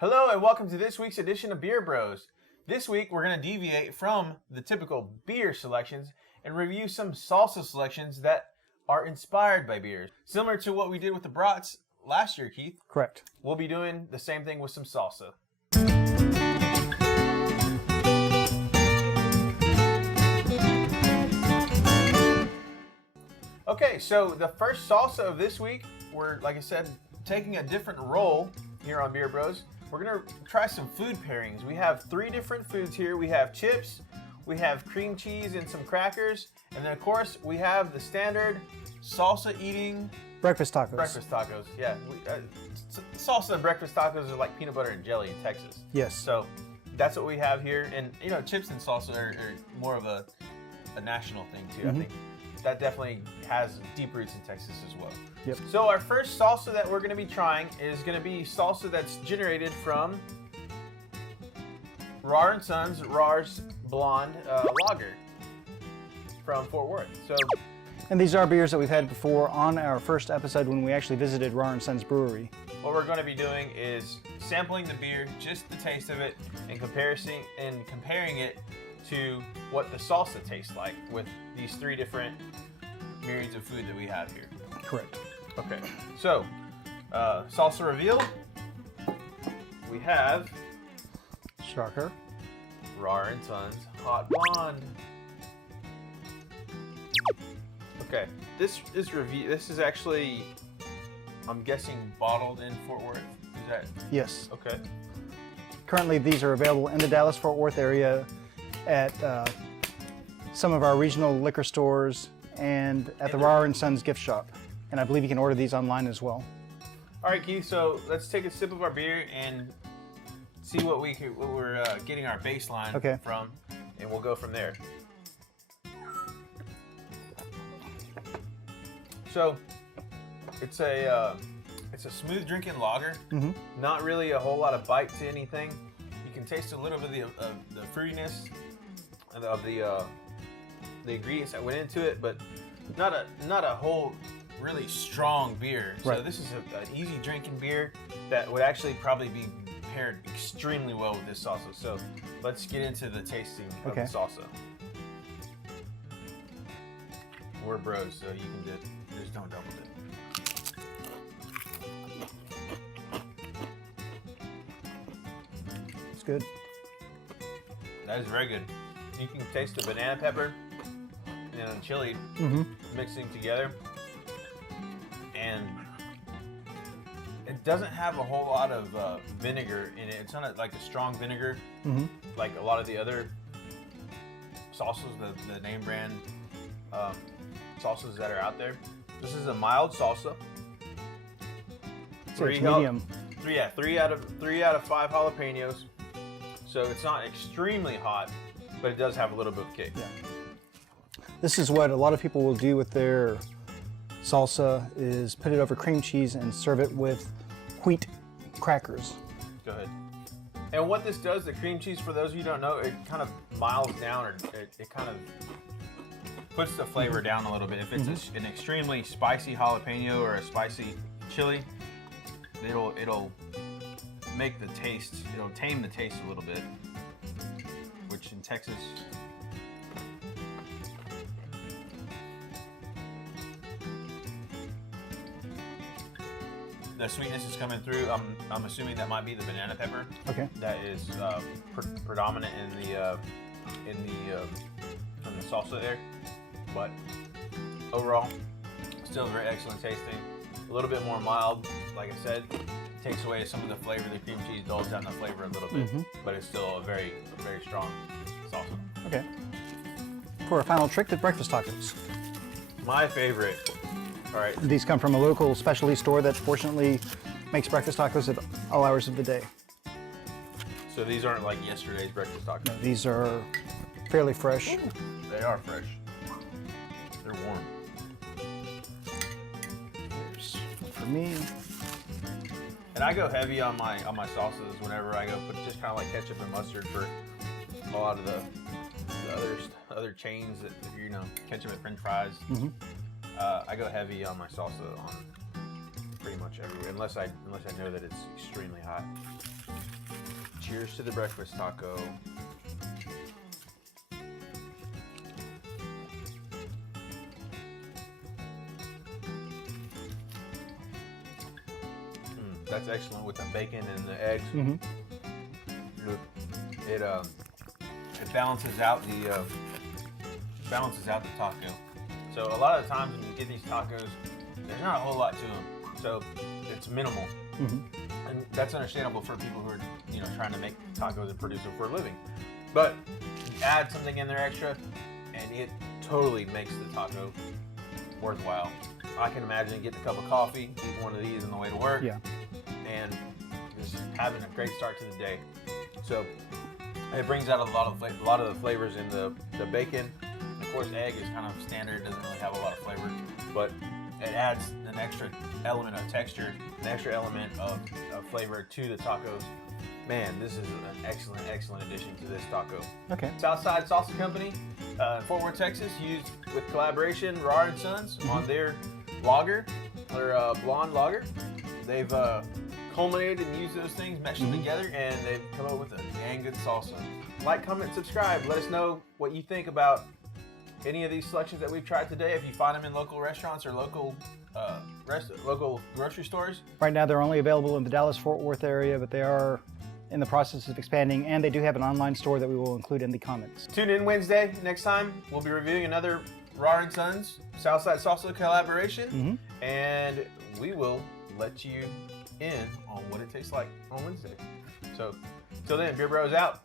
Hello and welcome to this week's edition of Beer Bros. This week we're going to deviate from the typical beer selections and review some salsa selections that are inspired by beers. Similar to what we did with the brats last year, Keith. Correct. We'll be doing the same thing with some salsa. Okay, so the first salsa of this week, we're, like I said, taking a different role here on Beer Bros. We're going to try some food pairings. We have 3 different foods here. We have chips, we have cream cheese and some crackers, and then of course we have the standard salsa eating breakfast tacos. Breakfast tacos, yeah. Salsa and breakfast tacos are like peanut butter and jelly in Texas. Yes. So that's what we have here. And you know, chips and salsa are more of a national thing too, I think. That definitely has deep roots in Texas as well. Yep. So our first salsa that we're going to be trying is going to be salsa that's generated from Rahr & Sons Rahr's Blonde Lager from Fort Worth. So, and these are beers that we've had before on our first episode when we actually visited Rahr & Sons Brewery. What we're going to be doing is sampling the beer, just the taste of it, and comparing it to what the salsa tastes like with these 3 different myriads of food that we have here. Correct. Okay, so salsa reveal. We have Shocker. Rahr & Sons Hot Blonde. Okay, this is actually, I'm guessing, bottled in Fort Worth. Is that? Yes. Okay. Currently, these are available in the Dallas-Fort Worth area at some of our regional liquor stores and at the Rahr & Sons gift shop. And I believe you can order these online as well. All right, Keith. So let's take a sip of our beer and see what we're getting our baseline from, and we'll go from there. So it's a smooth drinking lager. Not really a whole lot of bite to anything. You can taste a little bit of the fruitiness of the ingredients that went into it, but not a whole really strong beer. So this is an easy drinking beer that would actually probably be paired extremely well with this salsa. So let's get into the tasting of the salsa. We're bros, so you can just don't double dip. It's good. That is very good. You can taste the banana pepper and chili mixing together. And it doesn't have a whole lot of vinegar in it. It's not like a strong vinegar like a lot of the other salsas, the name brand salsas that are out there. This is a mild salsa. So it's medium. 3 out of 5 jalapenos. So it's not extremely hot, but it does have a little bit of kick. Yeah. This is what a lot of people will do with their salsa, is put it over cream cheese and serve it with wheat crackers. Go ahead. And what this does, the cream cheese, for those of you who don't know, it kind of miles down, or it kind of puts the flavor down a little bit. If it's an extremely spicy jalapeno or a spicy chili, it'll make the taste, it'll tame the taste a little bit, which in Texas, the sweetness is coming through. I'm assuming that might be the banana pepper. Okay. That is predominant in the salsa there, but overall, still very excellent tasting. A little bit more mild, like I said, takes away some of the flavor. The cream cheese dulls down the flavor a little bit, but it's still a very, very strong salsa. Okay. For our final trick, the breakfast tacos. My favorite. All right. These come from a local specialty store that fortunately makes breakfast tacos at all hours of the day. So these aren't like yesterday's breakfast tacos? No, these are fairly fresh. Ooh, they are fresh. They're warm. Here's one for me. And I go heavy on my salsas whenever I go put just kind of like ketchup and mustard for a lot of the other chains that, ketchup and French fries. I go heavy on my salsa pretty much everywhere, unless I know that it's extremely hot. Cheers to the breakfast taco. That's excellent with the bacon and the eggs. It balances out the taco. So a lot of the times when you get these tacos, there's not a whole lot to them, so it's minimal, and that's understandable for people who are trying to make tacos and produce them for a living. But you add something in there extra, and it totally makes the taco worthwhile. I can imagine getting a cup of coffee, eating one of these on the way to work, and just having a great start to the day. So it brings out a lot of the flavors in the bacon. Of course, egg is kind of standard; doesn't really have a lot of flavor, but it adds an extra element of texture, an extra element of flavor to the tacos. Man, this is an excellent addition to this taco. Okay. Southside Salsa Company, Fort Worth, Texas, used with collaboration Rahr and Sons on their lager, their blonde lager. They've culminated and used those things, meshed them together, and they've come up with a dang good salsa. Like, comment, subscribe. Let us know what you think about any of these selections that we've tried today. If you find them in local restaurants or local grocery stores. Right now, they're only available in the Dallas-Fort Worth area, but they are in the process of expanding, and they do have an online store that we will include in the comments. Tune in Wednesday. Next time, we'll be reviewing another Rahr and Sons Southside Salsa collaboration, and we will let you in on what it tastes like on Wednesday. So, till then, Beer Bros out.